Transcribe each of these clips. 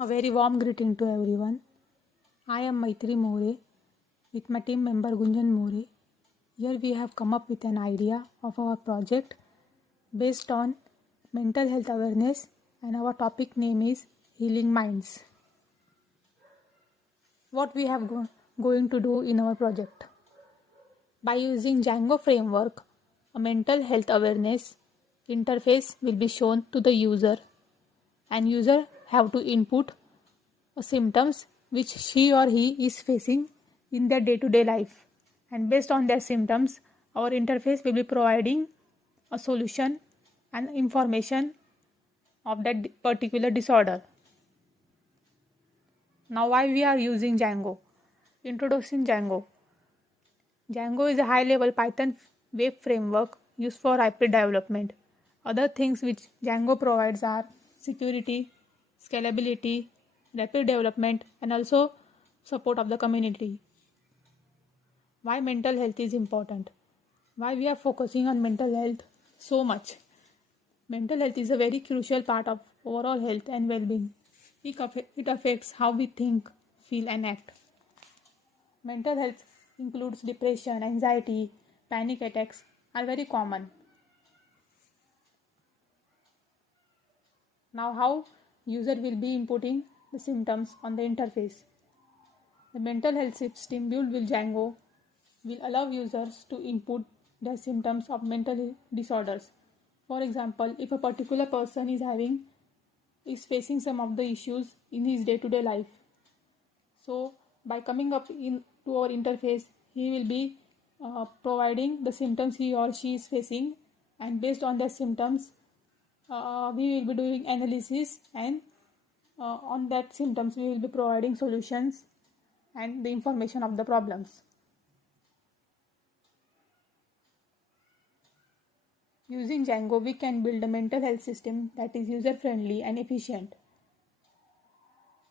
A very warm greeting to everyone. I am Maitri More with my team member Gunjan More. Here we have come up with an idea of our project based on mental health awareness, and our topic name is Healing Minds. What we have going to do in our project? By using Django framework, a mental health awareness interface will be shown to the user, and user have to input symptoms which she or he is facing in their day-to-day life, and based on their symptoms our interface will be providing a solution and information of that particular disorder. Now, why we are using Django? Introducing Django. Django is a high-level Python web framework used for rapid development. Other things which Django provides are security, scalability, rapid development, and also support of the community. Why mental health is important? Why we are focusing on mental health so much? Mental health is a very crucial part of overall health and well-being. It affects how we think, feel, and act. Mental health includes depression, anxiety, panic attacks are very common. Now, how user will be inputting the symptoms on the interface? The mental health system built with Django will allow users to input their symptoms of mental disorders. For example, if a particular person is facing some of the issues in his day-to-day life, so by coming up into our interface, he will be providing the symptoms he or she is facing, and based on their symptoms, we will be doing analysis, and on that symptoms we will be providing solutions and the information of the problems. Using Django, we can build a mental health system that is user-friendly and efficient.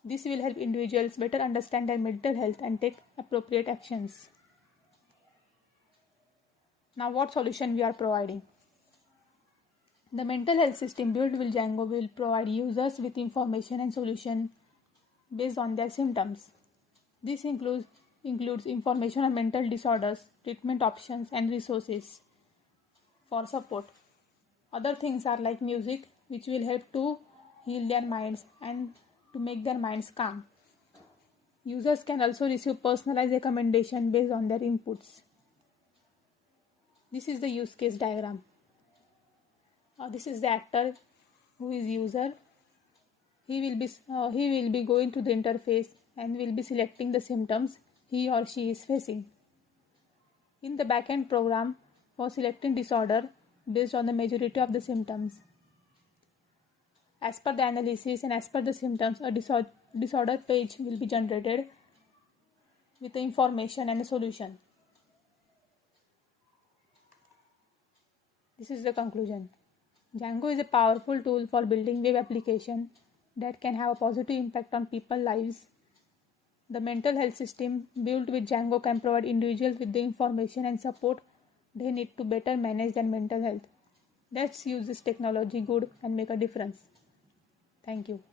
This will help individuals better understand their mental health and take appropriate actions. Now, what solution we are providing? The mental health system built with Django will provide users with information and solution based on their symptoms. This includes information on mental disorders, treatment options, and resources for support. Other things are like music, which will help to heal their minds and to make their minds calm. Users can also receive personalized recommendation based on their inputs. This is the use case diagram. This is the actor who is user. He will be going to the interface and will be selecting the symptoms he or she is facing. In the backend program for selecting disorder based on the majority of the symptoms. As per the analysis and as per the symptoms, a disorder page will be generated with the information and a solution. This is the conclusion. Django is a powerful tool for building web application that can have a positive impact on people's lives. The mental health system built with Django can provide individuals with the information and support they need to better manage their mental health. Let's use this technology good and make a difference. Thank you.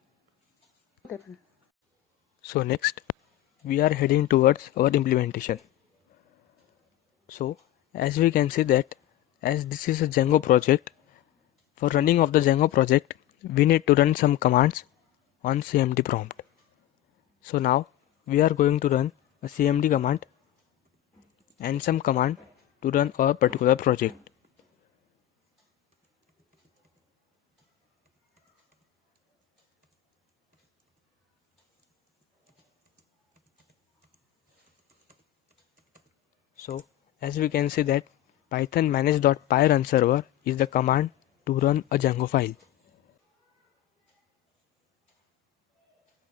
So next, we are heading towards our implementation. So as we can see that as this is a Django project, for running of the Django project, we need to run some commands on cmd prompt. So now we are going to run a cmd command and some command to run a particular project. So as we can see that python manage.py run server is the command to run a Django file.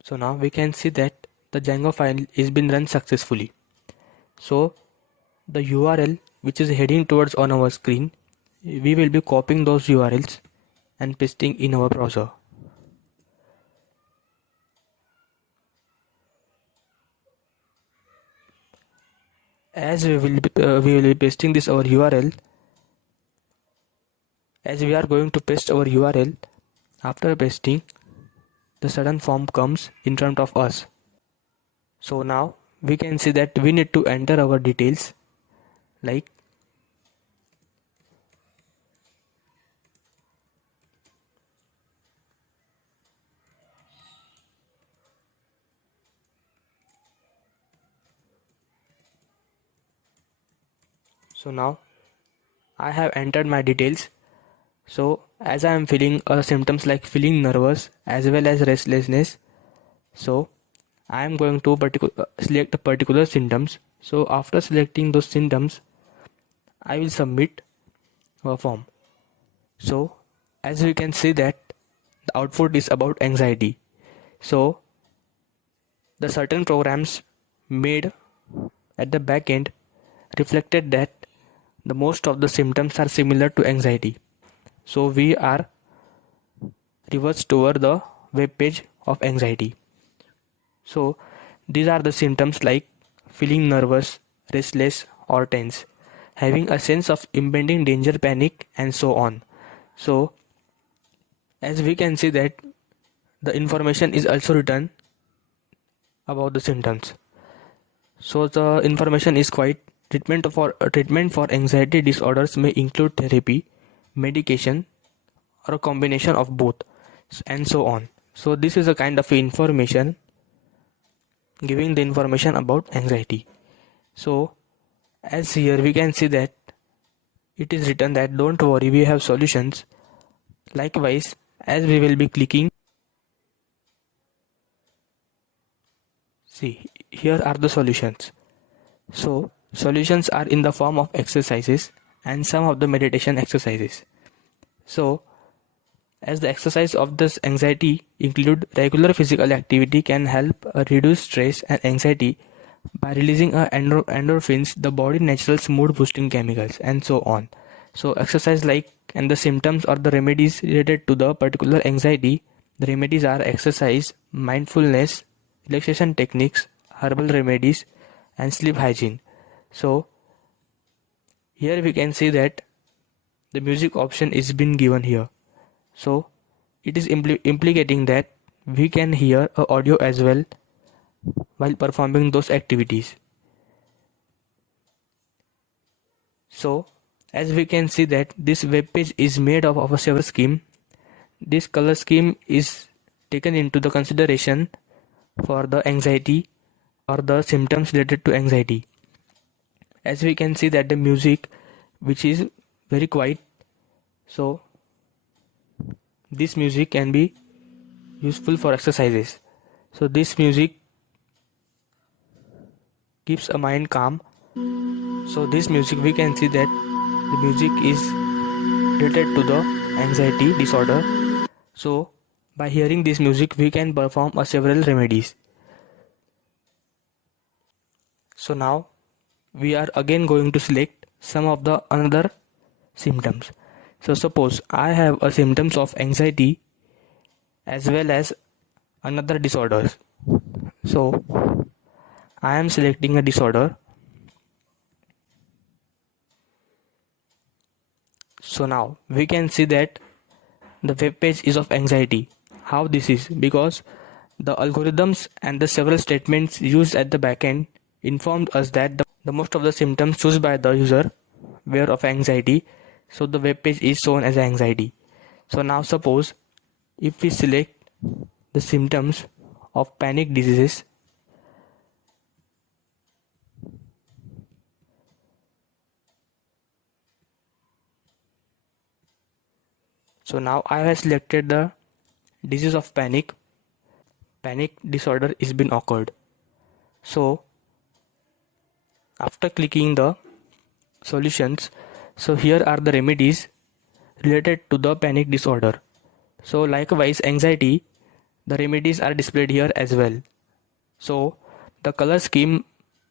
So now we can see that the Django file is been run successfully. So the URL which is heading towards on our screen, we will be copying those URLs and pasting in our browser. As we will be pasting this our URL, as we are going to paste our URL, after pasting the sudden form comes in front of us. So now we can see that we need to enter our details, like so now I have entered my details. So as I am feeling symptoms like feeling nervous as well as restlessness, so I am going to select a particular symptoms. So after selecting those symptoms, I will submit a form. So as we can see that the output is about anxiety. So the certain programs made at the back end reflected that the most of the symptoms are similar to anxiety. So we are reversed toward the web page of anxiety. So these are the symptoms like feeling nervous, restless or tense, having a sense of impending danger, panic and so on. So as we can see that the information is also written about the symptoms. So the information is quite treatment for anxiety disorders may include therapy, medication or a combination of both and so on. So this is a kind of information giving the information about anxiety. So as here we can see that it is written that don't worry, we have solutions. Likewise, as we will be clicking, see here are the solutions. So solutions are in the form of exercises and some of the meditation exercises. So as the exercise of this anxiety include regular physical activity can help reduce stress and anxiety by releasing endorphins, the body natural mood boosting chemicals and so on. So exercise like and the symptoms or the remedies related to the particular anxiety. The remedies are exercise, mindfulness, relaxation techniques, herbal remedies and sleep hygiene. So here we can see that the music option is been given here. So it is implicating that we can hear a audio as well while performing those activities. So as we can see that this web page is made up of a several scheme. This color scheme is taken into the consideration for the anxiety or the symptoms related to anxiety. As we can see that the music which is very quiet, so this music can be useful for exercises. So this music keeps a mind calm. So this music we can see that the music is related to the anxiety disorder. So by hearing this music we can perform a several remedies. So now we are again going to select some of the another symptoms. So suppose I have a symptoms of anxiety as well as another disorders. So I am selecting a disorder. So now we can see that the web page is of anxiety. How this is? Because the algorithms and the several statements used at the backend informed us that the most of the symptoms chosen by the user were of anxiety. So the web page is shown as anxiety. So now suppose if we select the symptoms of panic diseases, so now I have selected the disease of panic. Panic disorder is been occurred. So after clicking the solutions, so here are the remedies related to the panic disorder. So likewise anxiety, the remedies are displayed here as well. So the color scheme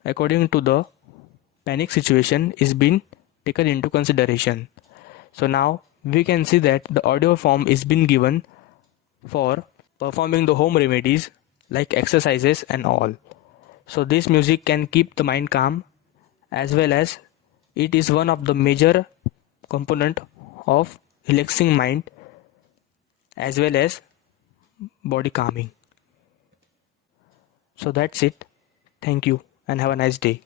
according to the panic situation is been taken into consideration. So now we can see that the audio form is been given for performing the home remedies like exercises and all. So this music can keep the mind calm as well as it is one of the major component of relaxing mind as well as body calming. So that's it. Thank you and have a nice day.